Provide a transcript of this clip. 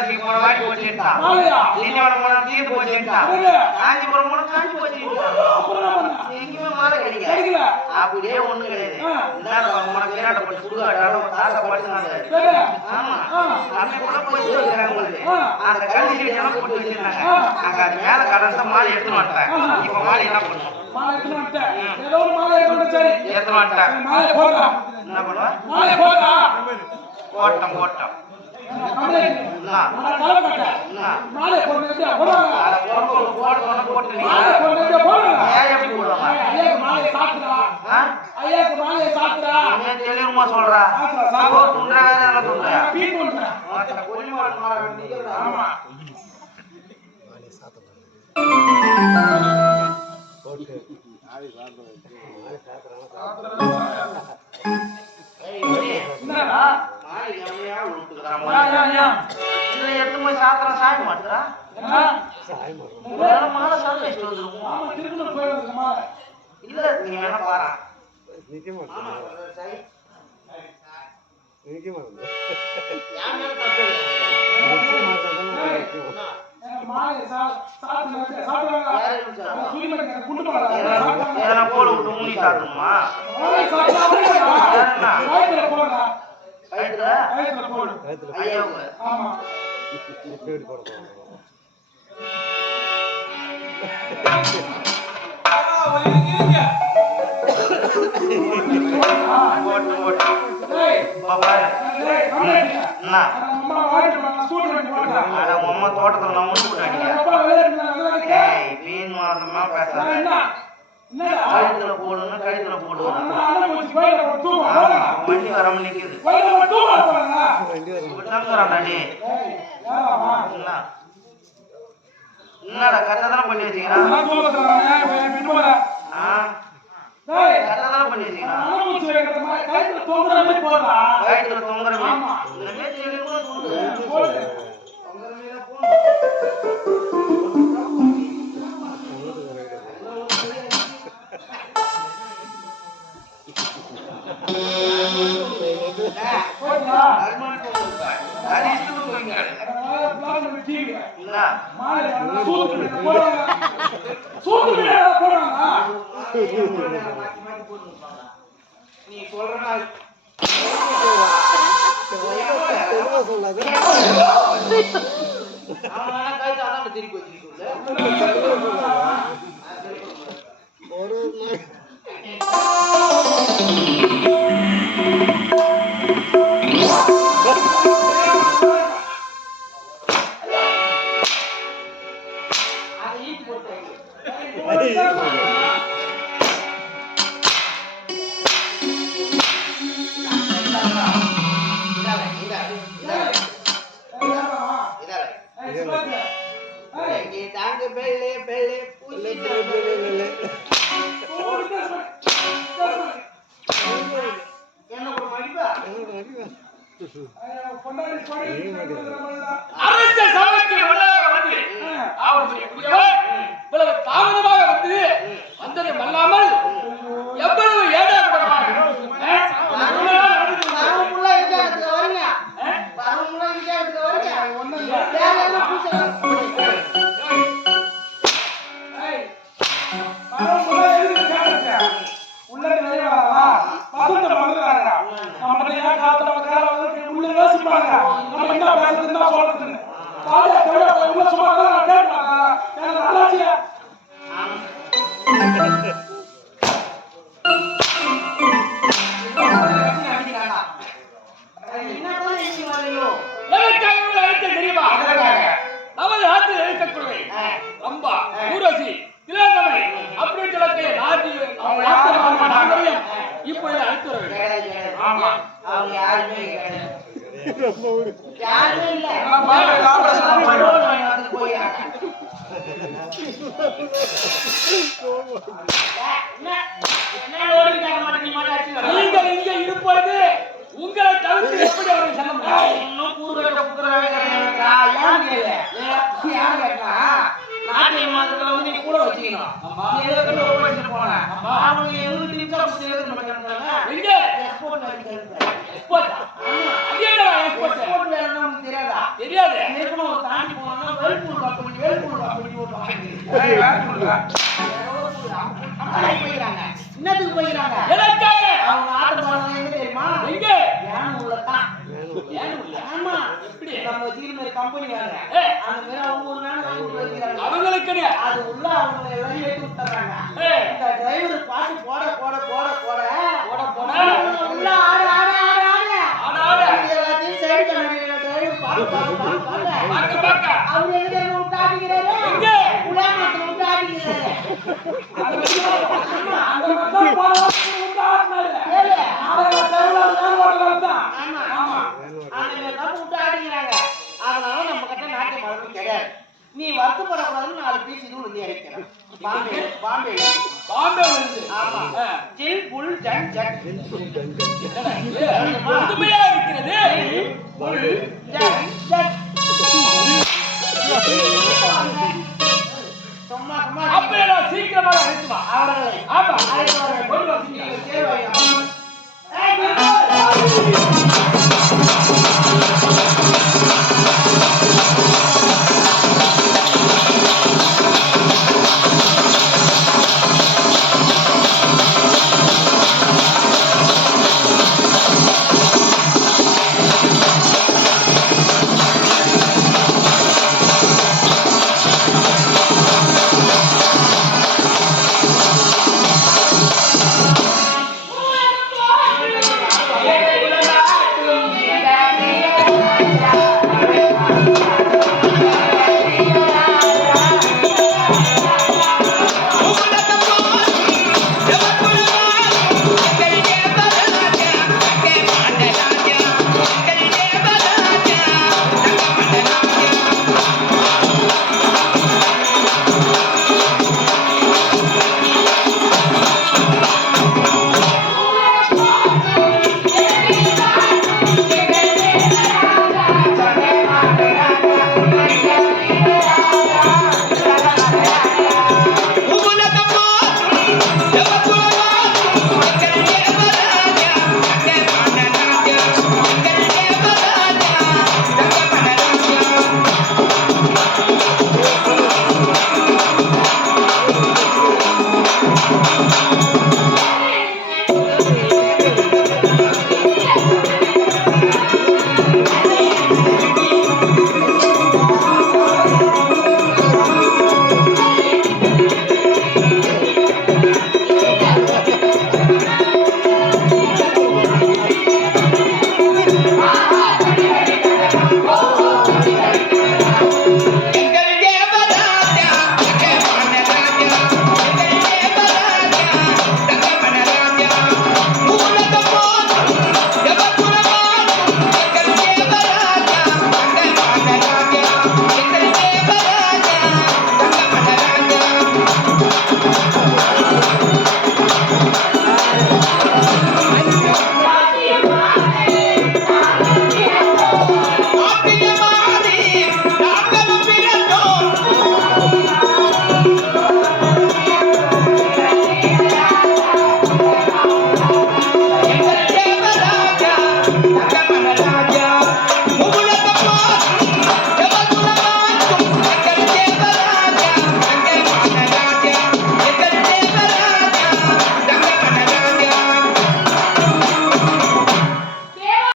ஏகாதசிக்கு போன வாட்டி போச்சுட்டா திண்டிவனம் போனா தீர்ந்து போச்சுட்டா காஞ்சிபுரம் போனா காஞ்சி போச்சுட்டா எங்கேயுமே மாலை கிடைக்கல அப்படியே ஒண்ணு கிடையாது உனக்கு விராட்ட போட்டு சுடுகாட்டாலும் தாத்தா படுத்துனாங்க ஆமா நம்ம கூட போய் வச்சிருக்காங்க அந்த கல்வி எல்லாம் போட்டு வச்சிருந்தாங்க அங்க அது மேல கடந்த மாலை எடுத்துன்னு வந்துட்டாங்க இப்ப மாலை என்ன பண்ணுவோம் மாலை எடுத்துன்னு வந்துட்டேன் ஏதோ ஒரு மாலை எடுத்துன்னு வந்துட்டேன் மாலை போடா என்ன பண்ணுவா மாலை போடா போட்டம் போட்டம் மாலை போடுறது போடுவாங்க அத போடுறவங்க போட்டு மாலை போடுறது போடுவாங்க ஏன் எப்படி போடுவாங்க ஐயாக்கு மாலை சாத்துறா ஐயாக்கு மாலை சாத்துறா நீ தெளிவா சொல்றா சாவோ துண்டறாங்க எல்லாம் துண்டா பீ துண்டா மத்த பொலிமால் மாற வேண்டியது ஆமா மாலை சாத்துறா போட்டு ஆவி சாத்துறா மாலை சாத்துறா ஏய் என்னடா மாலை எவையா உண்டுக்குறாங்க யா இத எடுத்து போய் சாத்துறா சாய் மாட்டறா என்ன சாய் மாட்டறா மாலை சாத்து வச்சு வந்துரும் ஆமா திருக்குன போய் மாலை இல்ல நீ என்ன பாறா நிச்சயமா ஆமா சாய் நிச்சயமா யார் மேல தப்பு நிச்சயமா மாலை சாத்துறாங்க சாத்துறாங்க சூரியமணி குண்டு போடுறாங்க ஏனா போடு விட்டு மூடி சாத்துமா மாலை சாத்துறாங்க கைத்துல போடுறா கைத்துல போடு ஐயோ ஆமா இப்படி போடுறோம் வலிங்க போடு போடு ஏய் பாபா அண்ணா அம்மா வாடி சூடு பண்ணி போடுறா அட அம்மா தோட்டத்துல நான் முண்டு போட்டாங்க ஏய் வீண் மாதமா பேசாத என்னடா கழுத்துல போடுனா கழுத்துல போடுவாங்க வண்டி வராம நிக்குது வண்டி வராம என்னடா கரெக்டாதான் பண்ணி வச்சுக்கிறான் கரெக்டாதான் பண்ணி வச்சுக்கிறான் கழுத்துல தொங்குற நீ சொல்ற திருப்பி தாங்க பெள்ளே பெள்ளே பூசி என்ன ஒரு மடிப்பா அரச சபைக்கு வந்து அவருடைய குடியவர் இவ்வளவு தாமதமாக வந்தது மல்லாமல் எவ்வளவு ஏடாக நமது ஆற்றில் இருக்கக்கூடிய ரம்பா ஊரசி திலகமை அப்படி சொல்லக்கூடிய இப்பொழுது அழைத்து வர வேண்டும். ஆமா அவங்க யாருமே யாருமே இல்ல நீங்கள் இங்கே இருப்பது உங்களை தவிர்த்து எப்படி அவர்கள் செல்ல முடியும்? இன்னும் கூறுகட்ட புத்திரவே நாட்டிய மாதத்துல வந்து நீ கூட வச்சுக்கணும். அவங்க எங்களுக்கு நிமிஷம் தெரியாதா? தெரியாது. ஏற்கனவே ஒரு தாண்டி போனா வேல்பூர் கம்பெனி போடுவாங்க. போயிறாங்க. என்னத்துக்கு போயிறாங்க? எனக்காக அவங்க ஆட்டம் போறாங்க எங்க தெரியுமா? எங்க? ஏன் உள்ளதான். ஏன் உள்ள? ஆமா. எப்படி? நம்ம ஜீர்மேர் கம்பெனி வேற. அந்த மேல அவங்க ஒரு நாள் வாங்கி வைக்கிறாங்க. அவங்களுக்கு அது உள்ள அவங்க எல்லாம் ஏத்தி விட்டுறாங்க. இந்த டிரைவர் பாட்டு போட உள்ள ஆடு எல்லாத்தையும் சைடு கண்ணாடியில டிரைவர் பாட்டு அவர் எங்க தெரியுமா விட்டு ஆடிக்கிறாரு? எங்க? உலாமத்துல விட்டு ஆடிக்கிறாரு. அதனால நம்ம கிட்ட நாட்டிய மரபு கிடையாது. நீ வருத்தப்படக்கூடாதுன்னு 4 பீஸ் இது வந்து இறக்கிறேன். பாம்பே வந்து ஆமா ஜில் புல் ஜன் ஜட் புதுமையா இருக்கிறது. புல் ஜன் ஜட் சும்மா அப்ப நான் சீக்கிரமாக அழைத்து வா. அவர்களை ஆமா அழைத்து வர வேண்டும். கொண்டு வா சீக்கிரம்.